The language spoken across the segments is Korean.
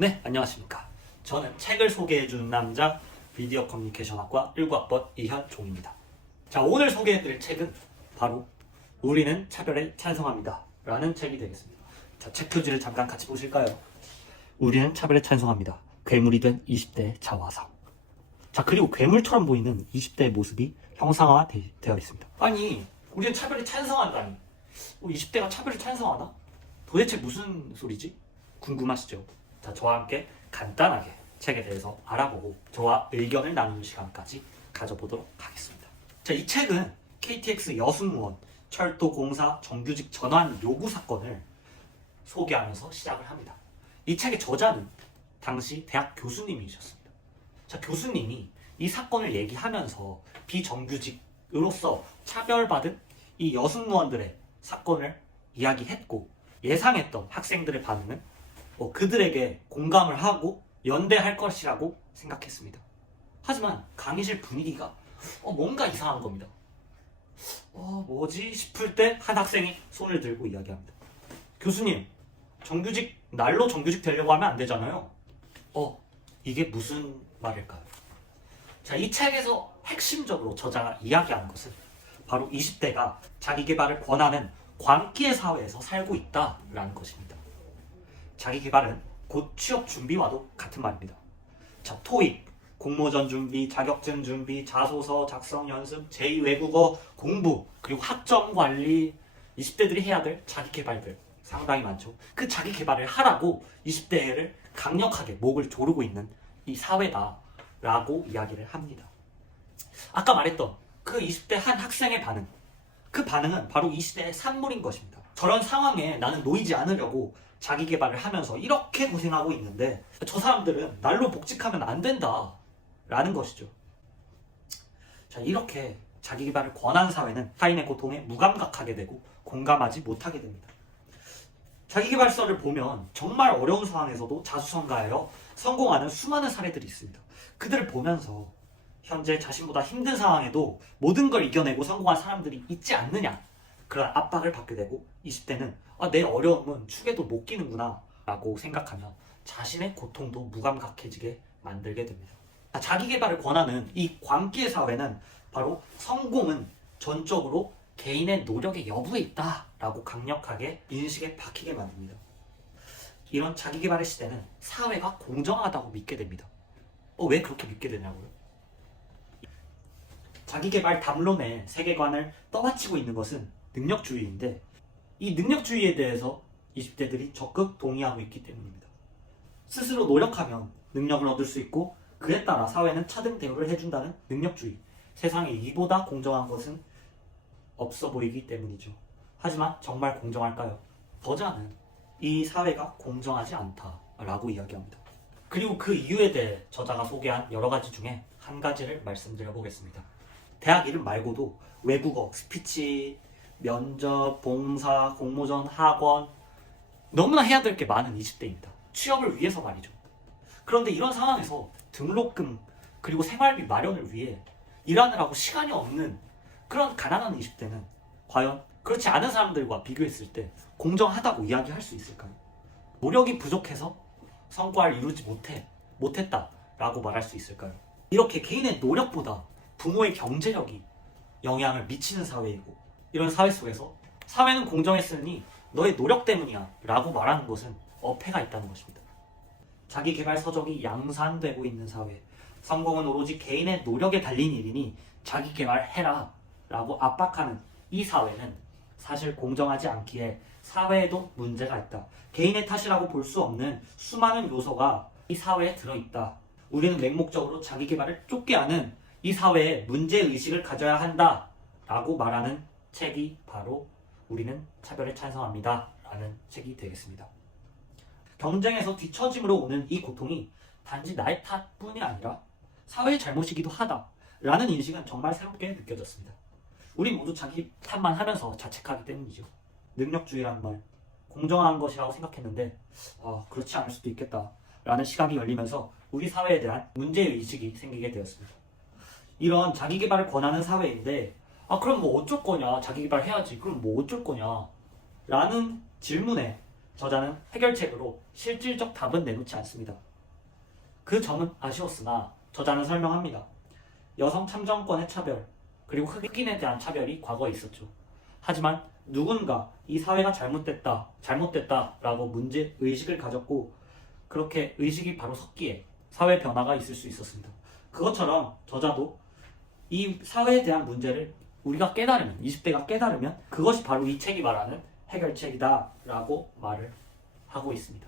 네, 안녕하십니까. 저는 책을 소개해주는 남자 미디어 커뮤니케이션학과 19학번 이현종입니다. 자, 오늘 소개해드릴 책은 바로 우리는 차별에 찬성합니다 라는 책이 되겠습니다. 자, 책 표지를 잠깐 같이 보실까요? 우리는 차별에 찬성합니다. 괴물이 된 20대의 자화상. 자, 그리고 괴물처럼 보이는 20대의 모습이 형상화되어 있습니다. 아니, 우리는 차별에 찬성한다니. 20대가 차별에 찬성하나? 도대체 무슨 소리지? 궁금하시죠? 자, 저와 함께 간단하게 책에 대해서 알아보고 저와 의견을 나누는 시간까지 가져보도록 하겠습니다. 자, 이 책은 KTX 여승무원 철도공사 정규직 전환 요구 사건을 소개하면서 시작을 합니다. 이 책의 저자는 당시 대학 교수님이셨습니다. 자, 교수님이 이 사건을 얘기하면서 비정규직으로서 차별받은 이 여승무원들의 사건을 이야기했고, 예상했던 학생들의 반응은 그들에게 공감을 하고 연대할 것이라고 생각했습니다. 하지만 강의실 분위기가 뭔가 이상한 겁니다. 뭐지 싶을 때 한 학생이 손을 들고 이야기합니다. 교수님, 날로 정규직 되려고 하면 안 되잖아요. 이게 무슨 말일까요? 자, 이 책에서 핵심적으로 저자가 이야기하는 것은 바로 20대가 자기개발을 권하는 광기의 사회에서 살고 있다라는 것입니다. 자기개발은 곧 취업 준비와도 같은 말입니다. 자, 토익, 공모전 준비, 자격증 준비, 자소서 작성 연습, 제2외국어 공부, 그리고 학점 관리, 20대들이 해야 될 자기개발들 상당히 많죠. 그 자기개발을 하라고 20대를 강력하게 목을 조르고 있는 이 사회다라고 이야기를 합니다. 아까 말했던 그 20대 한 학생의 반응, 그 반응은 바로 이 시대의 산물인 것입니다. 저런 상황에 나는 놓이지 않으려고 자기 개발을 하면서 이렇게 고생하고 있는데 저 사람들은 날로 복직하면 안 된다 라는 것이죠. 자, 이렇게 자기 개발을 권하는 사회는 타인의 고통에 무감각하게 되고 공감하지 못하게 됩니다. 자기 개발서를 보면 정말 어려운 상황에서도 자수성가하여 성공하는 수많은 사례들이 있습니다. 그들을 보면서 현재 자신보다 힘든 상황에도 모든 걸 이겨내고 성공한 사람들이 있지 않느냐, 그런 압박을 받게 되고 20대는 내 어려움은 축에도 못 끼는구나 라고 생각하며 자신의 고통도 무감각해지게 만들게 됩니다. 자기 개발을 권하는 이 광기의 사회는 바로 성공은 전적으로 개인의 노력의 여부에 있다 라고 강력하게 인식에 박히게 만듭니다. 이런 자기 개발의 시대는 사회가 공정하다고 믿게 됩니다. 왜 그렇게 믿게 되냐고요? 자기개발 담론의 세계관을 떠받치고 있는 것은 능력주의인데, 이 능력주의에 대해서 20대들이 적극 동의하고 있기 때문입니다. 스스로 노력하면 능력을 얻을 수 있고 그에 따라 사회는 차등 대우를 해준다는 능력주의, 세상에 이보다 공정한 것은 없어 보이기 때문이죠. 하지만 정말 공정할까요? 저자는 이 사회가 공정하지 않다라고 이야기합니다. 그리고 그 이유에 대해 저자가 소개한 여러 가지 중에 한 가지를 말씀드려 보겠습니다. 대학 이름 말고도 외국어, 스피치, 면접, 봉사, 공모전, 학원, 너무나 해야 될 게 많은 20대입니다. 취업을 위해서 말이죠. 그런데 이런 상황에서 등록금 그리고 생활비 마련을 위해 일하느라고 시간이 없는 그런 가난한 20대는 과연 그렇지 않은 사람들과 비교했을 때 공정하다고 이야기할 수 있을까요? 노력이 부족해서 성과를 이루지 못했다라고 말할 수 있을까요? 이렇게 개인의 노력보다 부모의 경제력이 영향을 미치는 사회이고, 이런 사회 속에서 사회는 공정했으니 너의 노력 때문이야 라고 말하는 것은 어폐가 있다는 것입니다. 자기개발 서적이 양산되고 있는 사회, 성공은 오로지 개인의 노력에 달린 일이니 자기개발해라 라고 압박하는 이 사회는 사실 공정하지 않기에 사회에도 문제가 있다. 개인의 탓이라고 볼 수 없는 수많은 요소가 이 사회에 들어있다. 우리는 맹목적으로 자기개발을 쫓게 하는 이 사회에 문제의식을 가져야 한다 라고 말하는 책이 바로 우리는 차별에 찬성합니다 라는 책이 되겠습니다. 경쟁에서 뒤처짐으로 오는 이 고통이 단지 나의 탓뿐이 아니라 사회의 잘못이기도 하다 라는 인식은 정말 새롭게 느껴졌습니다. 우리 모두 자기 탓만 하면서 자책하기 때문이죠. 능력주의라는 말, 공정한 것이라고 생각했는데 그렇지 않을 수도 있겠다 라는 시각이 열리면서 우리 사회에 대한 문제의식이 생기게 되었습니다. 이런 자기개발을 권하는 사회인데 그럼 뭐 어쩔 거냐, 자기개발 해야지, 그럼 뭐 어쩔 거냐 라는 질문에 저자는 해결책으로 실질적 답은 내놓지 않습니다. 그 점은 아쉬웠으나 저자는 설명합니다. 여성 참정권의 차별, 그리고 흑인에 대한 차별이 과거에 있었죠. 하지만 누군가 이 사회가 잘못됐다라고 문제 의식을 가졌고 그렇게 의식이 바로 섰기에 사회 변화가 있을 수 있었습니다. 그것처럼 저자도 이 사회에 대한 문제를 우리가 깨달으면, 20대가 깨달으면 그것이 바로 이 책이 말하는 해결책이다라고 말을 하고 있습니다.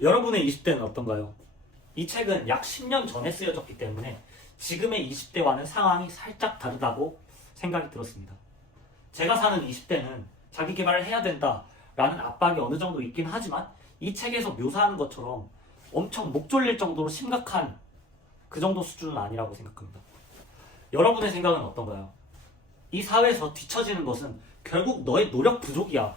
여러분의 20대는 어떤가요? 이 책은 약 10년 전에 쓰여졌기 때문에 지금의 20대와는 상황이 살짝 다르다고 생각이 들었습니다. 제가 사는 20대는 자기 개발을 해야 된다라는 압박이 어느 정도 있긴 하지만 이 책에서 묘사하는 것처럼 엄청 목 졸릴 정도로 심각한 그 정도 수준은 아니라고 생각합니다. 여러분의 생각은 어떤가요? 이 사회에서 뒤처지는 것은 결국 너의 노력 부족이야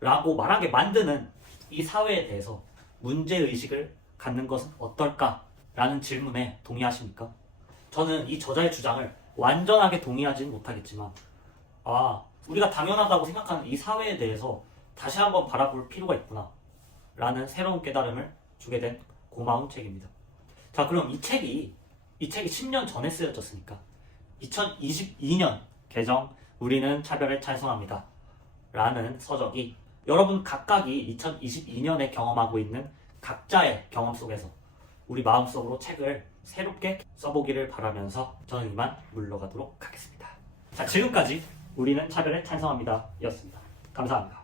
라고 말하게 만드는 이 사회에 대해서 문제의식을 갖는 것은 어떨까? 라는 질문에 동의하십니까? 저는 이 저자의 주장을 완전하게 동의하지는 못하겠지만 우리가 당연하다고 생각하는 이 사회에 대해서 다시 한번 바라볼 필요가 있구나 라는 새로운 깨달음을 주게 된 고마운 책입니다. 자, 그럼 이 책이 10년 전에 쓰여졌으니까 2022년 개정 우리는 차별에 찬성합니다 라는 서적이 여러분 각각이 2022년에 경험하고 있는 각자의 경험 속에서 우리 마음속으로 책을 새롭게 써보기를 바라면서 저는 이만 물러가도록 하겠습니다. 자, 지금까지 우리는 차별에 찬성합니다 였습니다. 감사합니다.